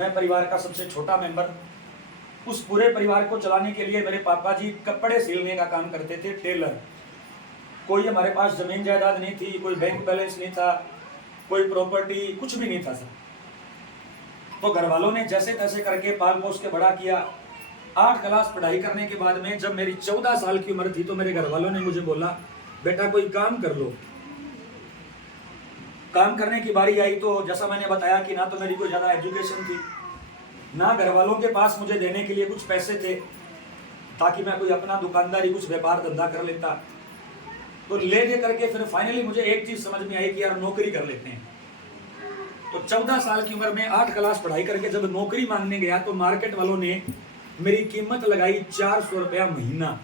मैं परिवार का सबसे छोटा मेंबर। उस पूरे परिवार को चलाने के लिए मेरे पापा जी कपड़े सिलने का काम करते थे, टेलर। कोई हमारे पास जमीन जायदाद नहीं थी, कोई बैंक बैलेंस नहीं था, कोई प्रॉपर्टी, कुछ भी नहीं था सर। तो घर वालों ने जैसे तैसे करके पाल पोस के बड़ा किया। 8 क्लास पढ़ाई करने के बाद में जब मेरी 14 साल की उम्र थी तो मेरे घर वालों ने मुझे बोला, बेटा कोई काम कर लो। काम करने की बारी आई तो जैसा मैंने बताया कि ना तो मेरी कोई ज़्यादा एजुकेशन थी, ना घर वालों के पास मुझे देने के लिए कुछ पैसे थे ताकि मैं कोई अपना दुकानदारी कुछ व्यापार धंधा कर लेता। तो ले दे करके फिर फाइनली मुझे एक चीज़ समझ में आई कि यार नौकरी कर लेते हैं। तो 14 साल की उम्र में 8 क्लास पढ़ाई करके जब नौकरी मांगने गया तो मार्केट वालों ने मेरी कीमत लगाई 400 रुपया महीना।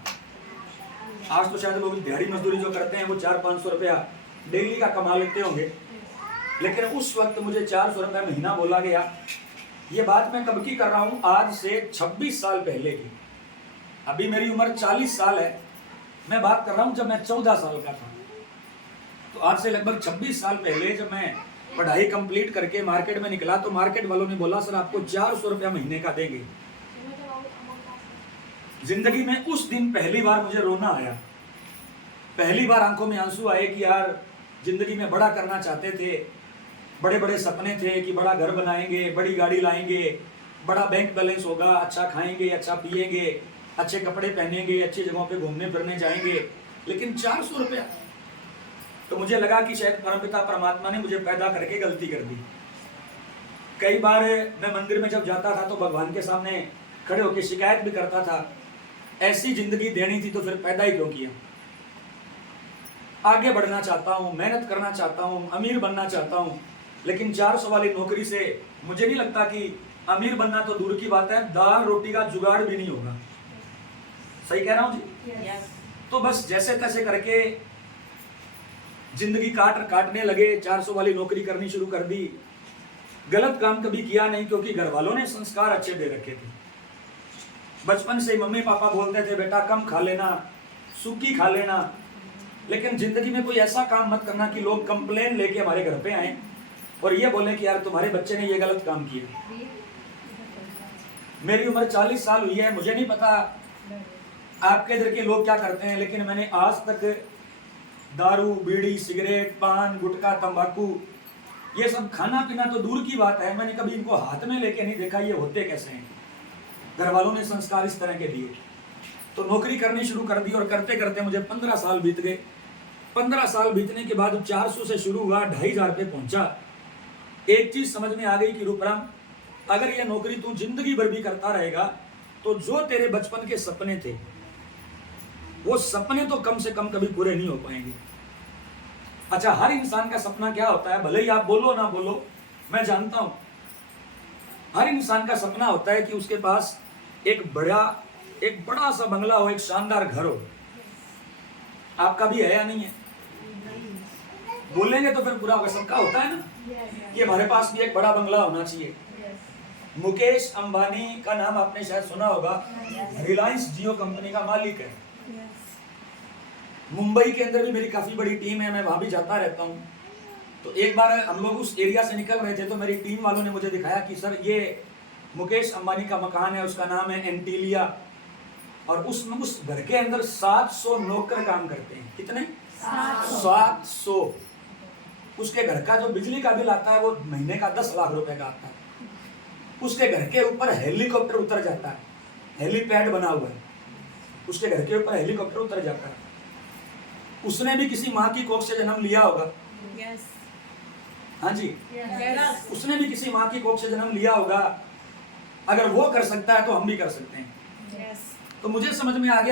आज तो शायद लोग दिहाड़ी मजदूरी जो करते हैं वो 400-500 रुपया डेली का कमा लेते होंगे, लेकिन उस वक्त मुझे 400 रुपया महीना बोला गया। ये बात मैं कब की कर रहा हूँ? आज से 26 साल पहले की। अभी मेरी उम्र 40 साल है, मैं बात कर रहा हूँ जब मैं 14 साल का था। तो आज से लगभग 26 साल पहले जब मैं पढ़ाई कंप्लीट करके मार्केट में निकला तो मार्केट वालों ने बोला, सर आपको 400 रुपया महीने का देंगे। जिंदगी में उस दिन पहली बार मुझे रोना आया, पहली बार आंखों में आंसू आए कि यार जिंदगी में बड़ा करना चाहते थे, बड़े बड़े सपने थे कि बड़ा घर बनाएंगे, बड़ी गाड़ी लाएंगे, बड़ा बैंक बैलेंस होगा, अच्छा खाएंगे, अच्छा पिएंगे, अच्छे कपड़े पहनेंगे, अच्छी जगहों पे घूमने फिरने जाएंगे, लेकिन 400 रुपया। तो मुझे लगा कि शायद परमपिता परमात्मा ने मुझे पैदा करके गलती कर दी। कई बार मैं मंदिर में जब जाता था तो भगवान के सामने खड़े होकर शिकायत भी करता था, ऐसी जिंदगी देनी थी तो फिर पैदा ही क्यों किया। आगे बढ़ना चाहता हूँ, मेहनत करना चाहता हूँ, अमीर बनना चाहता हूँ, लेकिन 400 वाली नौकरी से मुझे नहीं लगता कि अमीर बनना तो दूर की बात है, दाल रोटी का जुगाड़ भी नहीं होगा। सही कह रहा हूँ जी? Yes. तो बस जैसे तैसे करके जिंदगी काटने लगे, 400 वाली नौकरी करनी शुरू कर दी। गलत काम कभी किया नहीं क्योंकि घर वालों ने संस्कार अच्छे दे रखे थे। बचपन से मम्मी पापा बोलते थे, बेटा कम खा लेना, सूखी खा लेना, लेकिन जिंदगी में कोई ऐसा काम मत करना कि लोग कंप्लेन लेके हमारे घर पे आए और ये बोले कि यार तुम्हारे बच्चे ने ये गलत काम किया। मेरी उम्र 40 साल हुई है, मुझे नहीं पता आपके इधर के लोग क्या करते हैं, लेकिन मैंने आज तक दारू, बीड़ी, सिगरेट, पान, गुटखा, तंबाकू, ये सब खाना पीना तो दूर की बात है, मैंने कभी इनको हाथ में लेके नहीं देखा ये होते कैसे हैं। घर वालों ने संस्कार इस तरह के दिए। तो नौकरी करनी शुरू कर दी और करते करते मुझे 15 साल बीत गए। 15 साल बीतने के बाद 400 से शुरू हुआ, 2500 पे पहुंचा। एक चीज समझ में आ गई कि रूपराम, अगर ये नौकरी तू जिंदगी भर भी करता रहेगा तो जो तेरे बचपन के सपने थे वो सपने तो कम से कम कभी पूरे नहीं हो पाएंगे। अच्छा, हर इंसान का सपना क्या होता है, भले ही आप बोलो ना बोलो, मैं जानता हूं, हर इंसान का सपना होता है कि उसके पास एक बड़ा सा बंगला हो, एक शानदार घर हो। आपका भी है या नहीं है? बोलेंगे तो फिर पूरा होगा, सबका होता है ना कि हमारे पास भी एक बड़ा बंगला होना चाहिए। मुकेश अंबानी का नाम आपने शायद सुना होगा, रिलायंस जियो कंपनी का मालिक है। मुंबई के अंदर भी मेरी काफी बड़ी टीम है, मैं वहां भी जाता रहता हूँ। तो एक बार हम लोग उस एरिया से निकल रहे थे तो मेरी टीम वालों ने मुझे दिखाया कि सर ये मुकेश अंबानी का मकान है, उसका नाम है एंटीलिया, और उस घर के अंदर 700 नौकर काम करते हैं। कितने? 700। उसके घर का जो बिजली का बिल आता है वो महीने का 10 लाख रुपए का आता है। उसके घर के ऊपर हेलीकॉप्टर उतर जाता है, हेलीपैड बना हुआ है, उसके घर के ऊपर हेलीकॉप्टर उतर जाता है। उसने भी किसी माँ की कोख से जन्म लिया होगा। Yes. हाँ जी, Yes. उसने भी किसी माँ की कोख से जन्म लिया होगा। अगर वो कर सकता है तो हम भी कर सकते हैं। Yes. तो मुझे समझ में आ गया